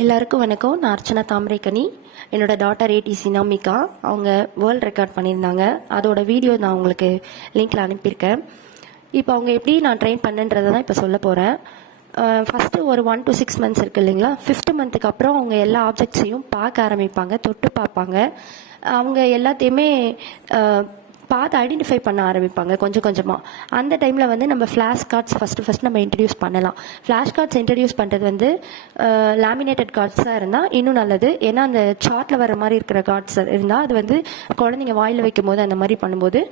எல்லாருக்கும் வணக்கம். நான் அர்ச்சனா தாமரைக்கனி. என்னோட டாட்டர் ஏடிசி நமிகா அவங்க வேர்ல்ட் ரெக்கார்ட் பண்ணியிருந்தாங்க. அதோட வீடியோ நான் உங்களுக்கு லிங்க்ல அனுப்பியிருக்கேன். இப்போ அவங்க எப்படி நான் ட்ரெயின் பண்ணுன்றதை தான் இப்போ சொல்ல போகிறேன். ஃபஸ்ட்டு ஒரு 1 to 6 months இருக்குது இல்லைங்களா. 5th மந்த்துக்கு அப்புறம் அவங்க எல்லா ஆப்ஜெக்ட்ஸையும் பார்க்க ஆரம்பிப்பாங்க, தொட்டு பார்ப்பாங்க. அவங்க எல்லாத்தையுமே பார்த்து ஐடென்டிஃபை பண்ண ஆரம்பிப்பாங்க கொஞ்சம் கொஞ்சமாக. அந்த டைமில் வந்து நம்ம ஃப்ளாஷ் கார்ட்ஸ் ஃபஸ்ட்டு நம்ம இன்ட்ரடியூஸ் பண்ணலாம். ஃப்ளாஷ் கார்ட்ஸ் இன்ட்ரடியூஸ் பண்ணுறது வந்து லேமினேட்டட் கார்ட்ஸாக இருந்தால் இன்னும் நல்லது. ஏன்னா அந்த சார்ட்டில் வர மாதிரி இருக்கிற கார்ட்ஸ் இருந்தால் அது வந்து குழந்தைங்க வாயில் வைக்கும் போது அந்த மாதிரி பண்ணும்போது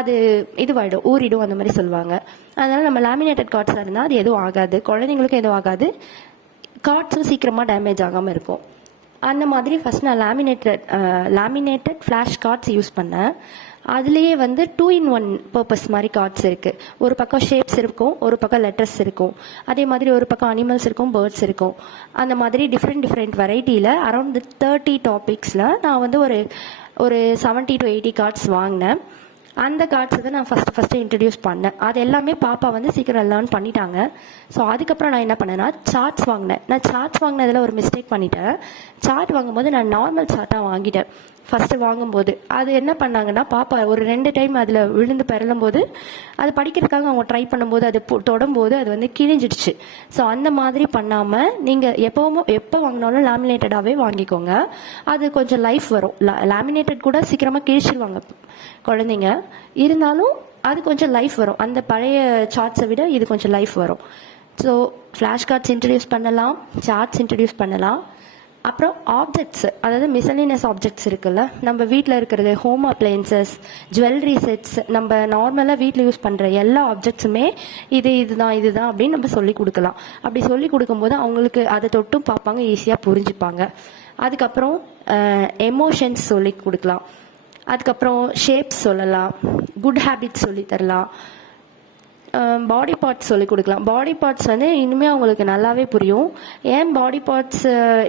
அது இதுவாயிடும், ஊறிடும், அந்த மாதிரி சொல்லுவாங்க. அதனால் நம்ம லேமினேட்டட் கார்ட்ஸாக இருந்தால் அது எதுவும் ஆகாது, குழந்தைங்களுக்கும் எதுவும் ஆகாது, கார்ட்ஸும் சீக்கிரமாக டேமேஜ் ஆகாமல் இருக்கும். அந்த மாதிரி ஃபஸ்ட் நான் லேமினேட்டட் ஃப்ளாஷ் கார்ட்ஸ் யூஸ் பண்ணேன். அதுலேயே வந்து 2-in-1 பர்பஸ் மாதிரி கார்ட்ஸ் இருக்குது. ஒரு பக்கம் ஷேப்ஸ் இருக்கும், ஒரு பக்கம் லெட்டர்ஸ் இருக்கும், அதே மாதிரி ஒரு பக்கம் அனிமல்ஸ் இருக்கும், பேர்ட்ஸ் இருக்கும். அந்த மாதிரி டிஃப்ரெண்ட் வெரைட்டியில் அரௌண்ட் 30 டாபிக்ஸில் நான் வந்து ஒரு 70 to 80 கார்ட்ஸ் வாங்கினேன். அந்த கார்ட்ஸை தான் நான் ஃபஸ்ட்டு இன்ட்ரடியூஸ் பண்ணேன். அது எல்லாமே பாப்பா வந்து சீக்கிரம் லேர்ன் பண்ணிட்டாங்க. ஸோ அதுக்கப்புறம் நான் என்ன பண்ணேன்னா சார்ட்ஸ் வாங்கினேன். நான் சார்ட்ஸ் வாங்கினதில் ஒரு மிஸ்டேக் பண்ணிட்டேன். சார்ட் வாங்கும்போது நான் நார்மல் சார்ட்டாக வாங்கிட்டேன். ஃபஸ்ட்டு வாங்கும்போது அது என்ன பண்ணாங்கன்னா பாப்பா ஒரு 2 டைம் அதில் விழுந்து பெறலும்போது அது படிக்கிறதுக்காக அவங்க ட்ரை பண்ணும்போது அது தொடும்போது அது வந்து கிழிஞ்சிடுச்சு. ஸோ அந்த மாதிரி பண்ணாமல் நீங்கள் எப்போ வாங்கினாலும் லேமினேட்டடாகவே வாங்கிக்கோங்க. அது கொஞ்சம் லைஃப் வரும். லேமினேட்டட் கூட சீக்கிரமாக கிழிச்சிருவாங்க குழந்தைங்க, இருந்தாலும் அது கொஞ்சம் லைஃப் வரும். அந்த பழைய சார்ட்ஸை விட இது கொஞ்சம் லைஃப் வரும். ஸோ ஃப்ளாஷ் கார்ட்ஸ் இன்ட்ரடியூஸ் பண்ணலாம், சார்ட்ஸ் இன்ட்ரடியூஸ் பண்ணலாம். அப்புறம் ஆப்ஜெக்ட்ஸ், அதாவது மிசலினியஸ் ஆப்ஜெக்ட்ஸ் இருக்குல்ல, நம்ம வீட்டில் இருக்கிறது, ஹோம் அப்ளையன்சஸ், ஜுவல்லரி செட்ஸ், நம்ம நார்மலாக வீட்டில் யூஸ் பண்ணுற எல்லா ஆப்ஜெக்ட்ஸுமே இதுதான் அப்படின்னு நம்ம சொல்லி கொடுக்கலாம். அப்படி சொல்லி கொடுக்கும்போது அவங்களுக்கு அதை தொட்டும் பார்ப்பாங்க, ஈஸியாக புரிஞ்சுப்பாங்க. அதுக்கப்புறம் எமோஷன்ஸ் சொல்லி கொடுக்கலாம். அதுக்கப்புறம் ஷேப்ஸ் சொல்லலாம், குட் ஹேபிட்ஸ் சொல்லி தரலாம், பாடி பார்ட்ஸ் சொல்லி கொடுக்கலாம். பாடி பார்ட்ஸ் வந்து இனிமேல் அவங்களுக்கு நல்லாவே புரியும். ஏன் பாடி பார்ட்ஸ்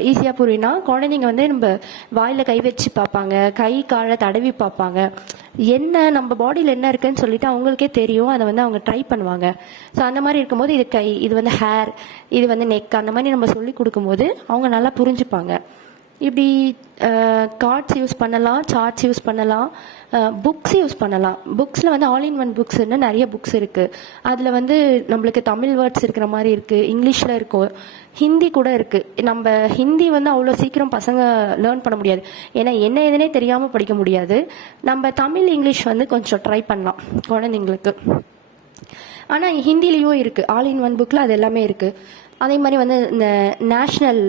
ஈஸியாக புரியும்னா குழந்தைங்க வந்து நம்ம வாயில் கை வச்சு பார்ப்பாங்க, கை காலை தடவி பார்ப்பாங்க, என்ன நம்ம பாடியில் என்ன இருக்குன்னு சொல்லிட்டு அவங்களுக்கே தெரியும். அதை வந்து அவங்க ட்ரை பண்ணுவாங்க. ஸோ அந்த மாதிரி இருக்கும்போது இது கை, இது வந்து ஹேர், இது வந்து நெக், அந்த மாதிரி நம்ம சொல்லி கொடுக்கும்போது அவங்க நல்லா புரிஞ்சுப்பாங்க. இப்படி கார்ட்ஸ் யூஸ் பண்ணலாம், சார்ட்ஸ் யூஸ் பண்ணலாம், புக்ஸ் யூஸ் பண்ணலாம். புக்ஸில் வந்து all-in-one புக்ஸ்ன்னு நிறைய புக்ஸ் இருக்குது. அதில் வந்து நம்மளுக்கு தமிழ் வேர்ட்ஸ் இருக்கிற மாதிரி இருக்குது, இங்கிலீஷில் இருக்கும், ஹிந்தி கூட இருக்குது. நம்ம ஹிந்தி வந்து அவ்வளோ சீக்கிரம் பசங்க லேர்ன் பண்ண முடியாது, ஏன்னா என்ன எதுனே தெரியாமல் படிக்க முடியாது. நம்ம தமிழ் இங்கிலீஷ் வந்து கொஞ்சம் ட்ரை பண்ணலாம் குழந்தைங்களுக்கு. ஆனால் ஹிந்திலையும் இருக்குது, all-in-one புக்கில் அது எல்லாமே இருக்குது. அதே மாதிரி வந்து இந்த நேஷ்னல்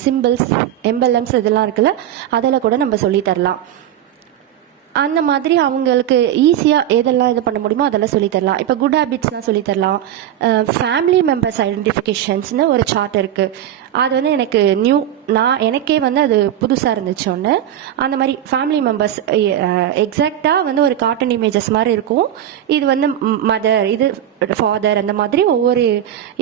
சிம்பிள்ஸ், எம்பலம்ஸ் இதெல்லாம் இருக்குல்ல, அதில் கூட நம்ம சொல்லித்தரலாம். அந்த மாதிரி அவங்களுக்கு ஈஸியாக எதெல்லாம் இது பண்ண முடியுமோ அதெல்லாம் சொல்லித்தரலாம். இப்போ குட் ஹேபிட்ஸ்லாம் சொல்லித்தரலாம். ஃபேமிலி மெம்பர்ஸ் ஐடென்டிஃபிகேஷன்ஸ்னு ஒரு சார்ட் இருக்குது. அது வந்து எனக்கே வந்து அது புதுசாக இருந்துச்சு ஒன்று. அந்த மாதிரி ஃபேமிலி மெம்பர்ஸ் எக்ஸாக்டாக வந்து ஒரு கார்ட்டூன் இமேஜஸ் மாதிரி இருக்கும். இது வந்து மதர், இது ஃபாதர், அந்த மாதிரி ஒவ்வொரு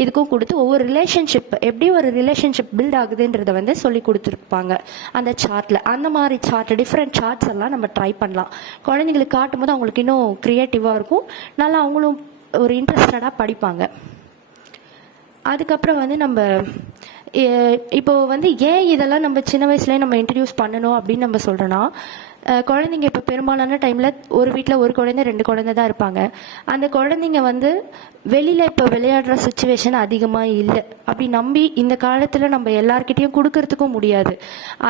இதுக்கும் கொடுத்து ஒவ்வொரு ரிலேஷன்ஷிப், எப்படி ஒரு ரிலேஷன்ஷிப் பில்ட் ஆகுதுன்றதை வந்து சொல்லி கொடுத்துருப்பாங்க அந்த சார்ட்டில். அந்த மாதிரி சார்ட், டிஃப்ரெண்ட் சார்ட்ஸ் எல்லாம் நம்ம ட்ரை பண்ணலாம். குழந்தைங்களுக்கு காட்டும் போது அவங்களுக்கு இன்னும் க்ரியேட்டிவாக இருக்கும், நல்லா அவங்களும் ஒரு இன்ட்ரெஸ்டடாக படிப்பாங்க. அதுக்கப்புறம் வந்து நம்ம இப்போ வந்து ஏன் இதெல்லாம் நம்ம சின்ன வயசுலேயே நம்ம இன்ட்ரடியூஸ் பண்ணணும் அப்படின்னு நம்ம சொல்கிறோன்னா, குழந்தைங்க இப்போ பெரும்பாலான டைமில் ஒரு வீட்டில் ஒரு குழந்தை 2 குழந்தை தான் இருப்பாங்க. அந்த குழந்தைங்க வந்து வெளியில் இப்போ விளையாடுற சுச்சுவேஷன் அதிகமாக இல்லை. அப்படி நம்பி இந்த காலத்தில் நம்ம எல்லார்கிட்டையும் கொடுக்கறதுக்கும் முடியாது.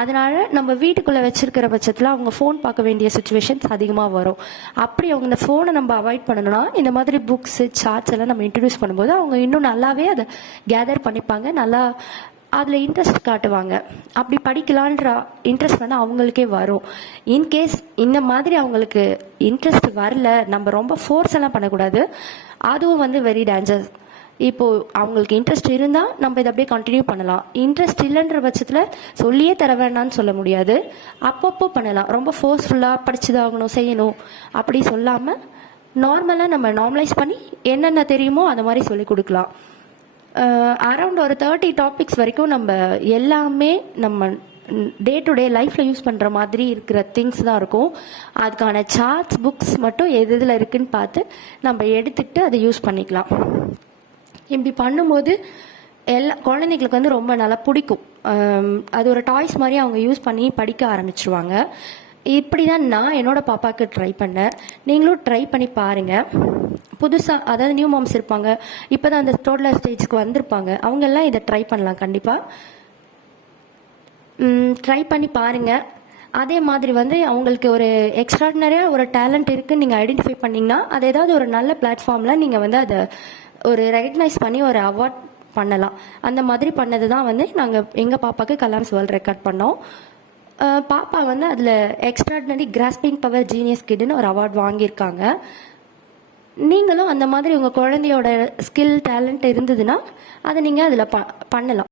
அதனால் நம்ம வீட்டுக்குள்ளே வச்சிருக்கிற பட்சத்தில் அவங்க ஃபோன் பார்க்க வேண்டிய சுச்சுவேஷன்ஸ் அதிகமாக வரும். அப்படி அவங்க இந்த ஃபோனை நம்ம அவாய்ட் பண்ணணும்னா இந்த மாதிரி புக்ஸு, சார்ட்ஸ் எல்லாம் நம்ம இன்ட்ரடியூஸ் பண்ணும்போது அவங்க இன்னும் நல்லாவே அதை கேதர் பண்ணிப்பாங்க, நல்லா அதில் இன்ட்ரெஸ்ட் காட்டுவாங்க. அப்படி படிக்கலான்ற இன்ட்ரெஸ்ட் வந்து அவங்களுக்கே வரும். இன்கேஸ் இந்த மாதிரி அவங்களுக்கு இன்ட்ரெஸ்ட் வரல, நம்ம ரொம்ப ஃபோர்ஸ் எல்லாம் பண்ணக்கூடாது, அதுவும் வந்து வெரி டேஞ்சர். இப்போது அவங்களுக்கு இன்ட்ரெஸ்ட் இருந்தால் நம்ம இதை அப்படியே கண்டினியூ பண்ணலாம். இன்ட்ரெஸ்ட் இல்லைன்ற பட்சத்தில் சொல்லியே தர வேண்டாம்னு சொல்ல முடியாது, அப்பப்போ பண்ணலாம். ரொம்ப ஃபோர்ஸ்ஃபுல்லாக படிச்சுதாகணும், செய்யணும் அப்படி சொல்லாமல் நார்மலாக நம்ம நார்மலைஸ் பண்ணி என்னென்ன தெரியுமோ அந்த மாதிரி சொல்லி கொடுக்கலாம். அரௌண்ட் ஒரு 30 டாபிக்ஸ் வரைக்கும் நம்ம எல்லாமே நம்ம டே டு டே லைஃப்பில் யூஸ் பண்ணுற மாதிரி இருக்கிற திங்ஸ் தான் இருக்கும். அதுக்கான சார்ட்ஸ், புக்ஸ் மட்டும் எதில் இருக்குதுன்னு பார்த்து நம்ம எடுத்துக்கிட்டு அதை யூஸ் பண்ணிக்கலாம். இப்படி பண்ணும்போது எல்லா குழந்தைங்களுக்கு வந்து ரொம்ப நல்லா பிடிக்கும். அது ஒரு டாய்ஸ் மாதிரி அவங்க யூஸ் பண்ணி படிக்க ஆரம்பிச்சிருவாங்க. இப்படி தான் நான் என்னோட பாப்பாவுக்கு ட்ரை பண்ணேன். நீங்களும் ட்ரை பண்ணி பாருங்கள். புதுசாக அதாவது நியூ மாம்ஸ் இருப்பாங்க, இப்போ தான் அந்த டோட்லர் ஸ்டேஜ்க்கு வந்திருப்பாங்க, அவங்கெல்லாம் இதை ட்ரை பண்ணலாம் கண்டிப்பாக. ட்ரை பண்ணி பாருங்கள். அதே மாதிரி வந்து அவங்களுக்கு ஒரு எக்ஸ்ட்ராடினரியாக ஒரு டேலண்ட் இருக்குன்னு நீங்கள் ஐடென்டிஃபை பண்ணிங்கன்னா அது ஏதாவது ஒரு நல்ல பிளாட்ஃபார்மில் நீங்கள் வந்து அதை ஒரு ரெகக்னைஸ் பண்ணி ஒரு அவார்ட் பண்ணலாம். அந்த மாதிரி பண்ணது தான் வந்து நாங்கள் எங்கள் பாப்பாவுக்கு கலாம்ஸ் வேர்ல்ட் ரெக்கார்ட் பண்ணோம். பாப்பா வந்து அதில் எக்ஸ்ட்ராடினரி கிராஸ்பிங் பவர் ஜீனியஸ் கிட்னு ஒரு அவார்ட் வாங்கியிருக்காங்க. நீங்களும் அந்த மாதிரி உங்கள் குழந்தையோட ஸ்கில் டேலண்ட் இருந்ததுன்னா அதை நீங்கள் அதில் பண்ணலாம்.